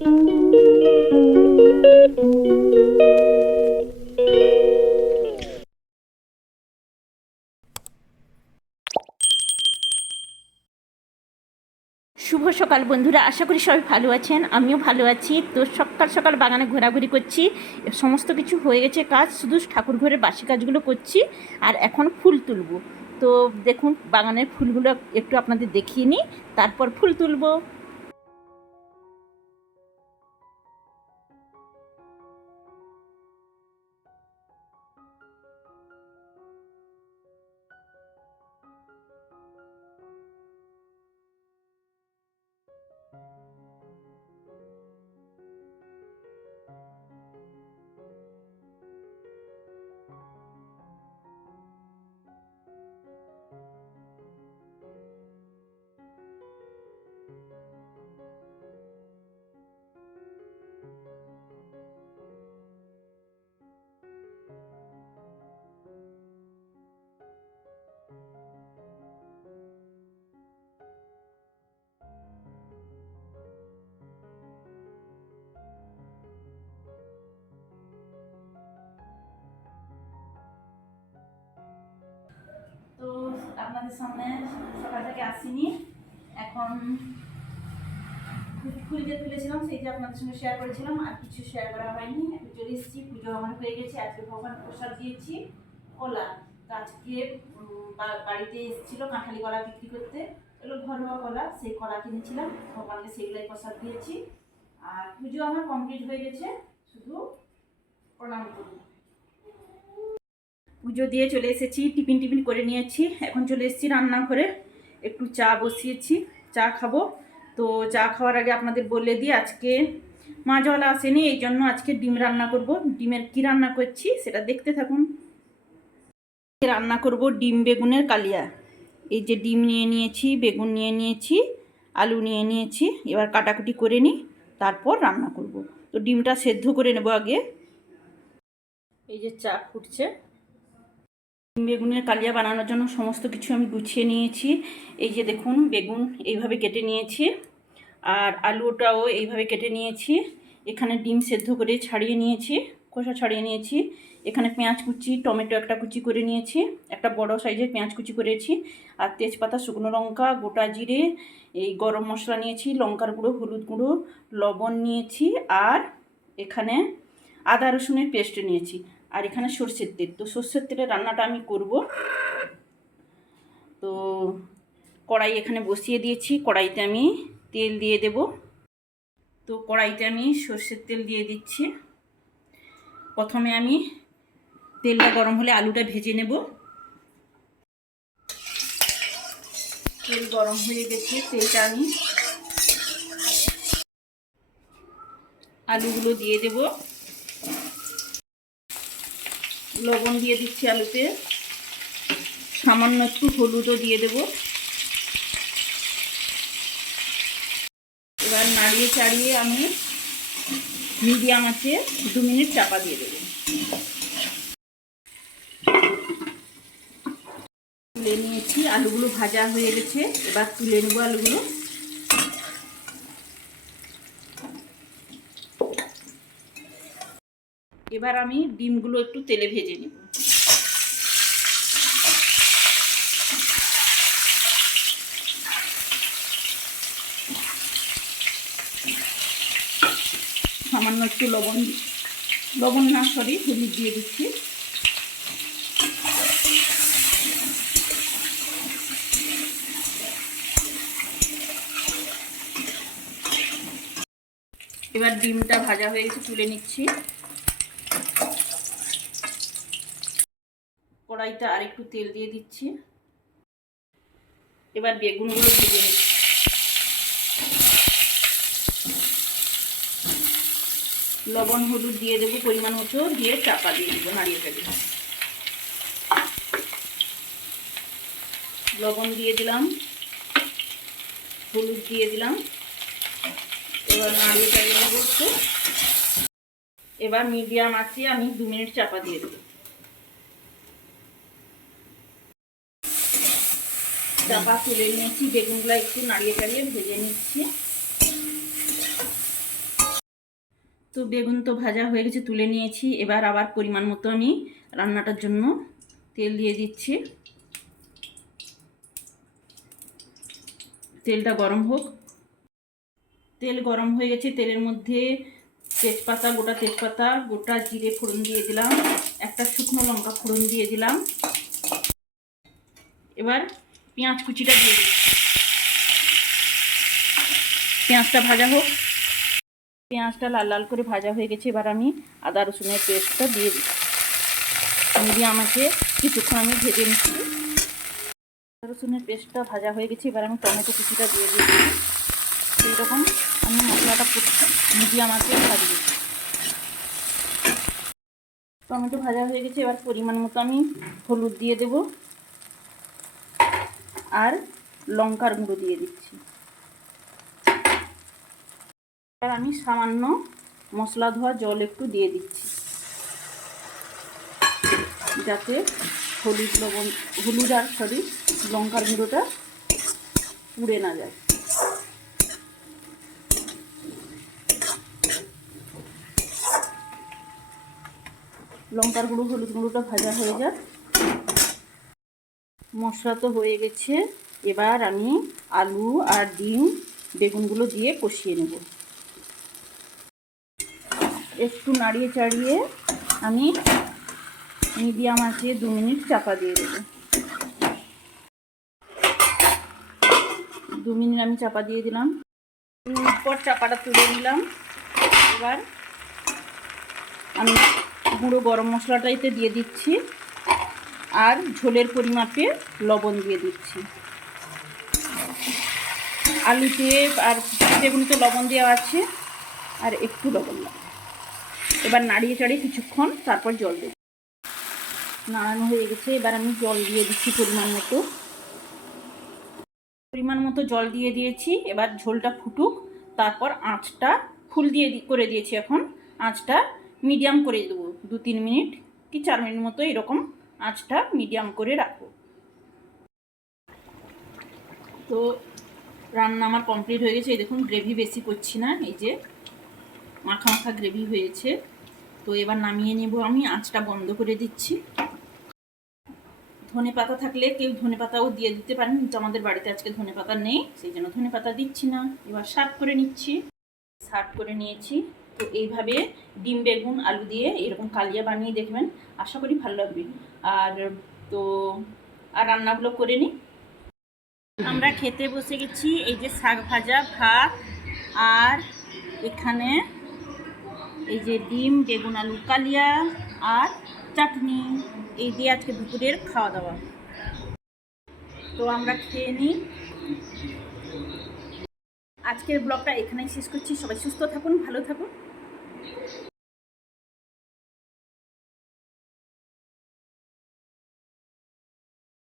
শুভ সকাল বন্ধুরা, আশা করি সবাই ভালো আছেন, আমিও ভালো আছি। তো সকাল সকাল বাগানে ঘোরাঘুরি করছি, সমস্ত কিছু হয়ে গেছে কাজ, শুধু ঠাকুর ঘরের বাসি কাজগুলো করছি, আর এখন ফুল তুলবো। তো দেখুন, বাগানের ফুলগুলো একটু আপনাদের দেখিয়ে নিই, তারপর ফুল তুলবো। আপনাদের সামনে সকাল থেকে আসিনি। এখন ফুলকে তুলেছিলাম, সেই যে আপনাদের সঙ্গে শেয়ার করেছিলাম, আর কিছু শেয়ার করা হয়নি। এখন চলে এসেছি, পুজো আমার হয়ে গেছে, আজকে ভগবান প্রসাদ দিয়েছি, কলা। তো আজকে বাড়িতে এসেছিল কাঁঠালি কলা বিক্রি করতে। এগুলো ঘরোয়া কলা, সেই কলা কিনেছিলাম, ভগবানকে সেগুলোই প্রসাদ দিয়েছি। আর পুজো আমার কমপ্লিট হয়ে গেছে, শুধু প্রণাম করুন। পুজো দিয়ে চলে এসেছি, টিফিন টিফিন করে নিয়েছি। এখন চলে এসেছি রান্নাঘরে, একটু চা বসিয়েছি, চা খাব। তো চা খাওয়ার আগে আপনাদের বলে দিই, আজকে মা জল আসেনি, এই জন্য আজকে ডিম রান্না করব। ডিমের কি রান্না করছি সেটা দেখতে থাকুন। রান্না করব ডিম, বেগুনের কালিয়া। এই যে ডিম নিয়ে নিয়েছি, বেগুন নিয়ে নিয়েছি, আলু নিয়ে নিয়েছি, এবার কাটাকুটি করে নিই, তারপর রান্না করব। তো ডিমটা সেদ্ধ করে নেব আগে। এই যে চা ফুটছে। বেগুনের কালিয়া বানানোর জন্য সমস্ত কিছু আমি গুছিয়ে নিয়েছি। এই যে দেখুন, বেগুন এইভাবে কেটে নিয়েছি আর আলুটাও এইভাবে কেটে নিয়েছি। এখানে ডিম সেদ্ধ করে ছাড়িয়ে নিয়েছি, খোসা ছাড়িয়ে নিয়েছি। এখানে পেঁয়াজ কুচি, টমেটো একটা কুচি করে নিয়েছি, একটা বড় সাইজের পেঁয়াজ কুচি করেছি আর তেজপাতা, শুকনো লঙ্কা, গোটা জিরে, এই গরম মশলা নিয়েছি, লঙ্কার গুঁড়ো, হলুদ গুঁড়ো, লবণ নিয়েছি আর এখানে আদা রসুনের পেস্ট নিয়েছি। আর এখানে সর্ষের তেল। তো সর্ষের তেলের রান্নাটা আমি করব। তো কড়াই এখানে বসিয়ে দিয়েছি। কড়াইতে আমি তেল দিয়ে দেব। তো কড়াইতে আমি সর্ষের তেল দিয়ে দিচ্ছি। প্রথমে আমি তেলটা গরম হলে আলুটা ভেজে নেব। তেল গরম হয়ে গেছে। তেলটা আমি আলুগুলো দিয়ে দেবো। লবণ দিয়ে দিচ্ছি আলুতে। সামান্য একটু হলুদও দিয়ে দেব। এবার নাড়িয়ে চাড়িয়ে আমি মিডিয়াম আছে দু মিনিট চাপা দিয়ে দেবো। তুলে নিয়েছি, আলুগুলো ভাজা হয়ে গেছে। এবার তুলে নেব আলুগুলো। এবার আমি ডিমগুলো একটু তেলে ভেজে নেব। সামান্য একটু লবণ লবণ না, সরি, হলুদ দিয়ে দিচ্ছি। এবার ডিমটা ভাজা হয়ে গেছে, তুলে নিচ্ছি। কড়াইতে আর একটু তেল দিয়ে দিচ্ছি। এবার বেগুনগুলো ভেজে নিচ্ছি। লবণ, হলুদ দিয়ে দেবো, পরিমাণ মতো দিয়ে চাপা দিয়ে দেবো, নাড়িয়ে লবণ দিয়ে দিলাম, হলুদ দিয়ে দিলাম। এবার নাড়িয়ে দেবো একটু। এবার মিডিয়াম আছে আমি দু মিনিট চাপা দিয়ে দেবো। চাপা তুলে নিয়েছি, বেগুনগুলো একটু নাড়িয়ে চাড়িয়ে ভেজে নিচ্ছি। তো বেগুন তো ভাজা হয়ে গেছে, তুলে নিয়েছি। এবার আবার পরিমাণ মতো আমি রান্নাটার জন্য তেল দিয়ে দিচ্ছি। তেলটা গরম হোক। তেল গরম হয়ে গেছে, তেলের মধ্যে তেজপাতা, গোটা তেজপাতা, গোটা জিরে ফোড়ন দিয়ে দিলাম। একটা শুকনো লঙ্কা ফোড়ন দিয়ে দিলাম। এবার পেঁয়াজ কুচিটা দিয়ে দিচ্ছি। পেঁয়াজটা ভাজা হোক। পেঁয়াজটা লাল লাল করে ভাজা হয়ে গেছে, এবার আমি আদা রসুনের পেস্টটা দিয়ে দিচ্ছি। দিয়ে আমাকে কিছুক্ষণ আমি ভেজে নিচ্ছি। আদা রসুনের পেস্টটা ভাজা হয়ে গেছে, এবার আমি টমেটো কুচিটা দিয়ে দিচ্ছি। সেই রকম আমি মশলাটা মিডিয়াম আঁচে ভাজিয়ে টমেটো ভাজা হয়ে গেছে, এবার পরিমাণ মতো আমি হলুদ দিয়ে দেব। আর লঙ্কার গুঁড়ো দিয়ে দিচ্ছি। এবার আমি সামান্য মশলা ধোয়া জল একটু দিয়ে দিচ্ছি। যাতে হলুদ লবণ, হলুদ আর সরি, লঙ্কার গুঁড়োটা পুড়ে না যায়। লঙ্কার গুঁড়ো, হলুদ গুঁড়োটা ভাজা হয়ে যাক। মশলা তো হয়ে গেছে। এবার আমি আলু আর ডিম, বেগুনগুলো দিয়ে কষিয়ে নেব। একটু নাড়িয়ে চাড়িয়ে আমি মিডিয়াম আছে দু মিনিট চাপা দিয়ে দেবো। দু মিনিট আমি চাপা দিয়ে দিলাম। দু মিনিট পর চাপাটা তুলে নিলাম। এবার আমি গুঁড়ো গরম মশলাটাইতে দিয়ে দিচ্ছি। আর ঝোলের পরিমাপে লবণ দিয়ে দিচ্ছি। আলুতে আর বেগুনিতে লবণ দেওয়া আছে, আর একটু লবণ লাগবে এবার নাড়িয়ে চাড়িয়ে কিছুক্ষণ তারপর জল দেব। নাড়ানো হয়ে গেছে, এবার আমি জল দিয়ে দিচ্ছি পরিমাণ মতো। পরিমাণ মতো জল দিয়ে দিয়েছি, এবার ঝোলটা ফুটুক, তারপর আঁচটা ফুল দিয়ে করে দিয়েছি এখন। আঁচটা মিডিয়াম করে দেবো দু তিন মিনিট কি চার মিনিট মতো এরকম আঁচটা মিডিয়াম করে রাখব তো রান্না আমার কমপ্লিট হয়ে গেছে। এই দেখুন গ্রেভি বেশি করছি না, এই যে মাখা মাখা গ্রেভি হয়েছে। তো এবার নামিয়ে নেব আমি, আঁচটা বন্ধ করে দিচ্ছি। ধনে পাতা থাকলে কেউ ধনে পাতাও দিয়ে দিতে পারেন, কিন্তু আমাদের বাড়িতে আজকে ধনে পাতা নেই, সেই জন্য ধনে পাতা দিচ্ছি না। এবার সার্ভ করে নিচ্ছি। সার্ভ করে নিয়েছি। তো এইভাবে ডিম, বেগুন, আলু দিয়ে এরকম কালিয়া বানিয়ে দেখবেন। আশা করি ভালো লাগবে। আর তো, আর রান্নাগুলো করে নিই। আমরা খেতে বসে গেছি, এই যে শাক ভাজা, ভাত, আর এখানে এই যে ডিম, বেগুন, আলু, কালিয়া, আর চাটনি। এই দিয়ে আজকে দুপুরের খাওয়া দাওয়া তো আমরা খেয়ে নিই। আজকের ব্লগটা এখানেই শেষ করছি। সবাই সুস্থ থাকুন, ভালো থাকুন।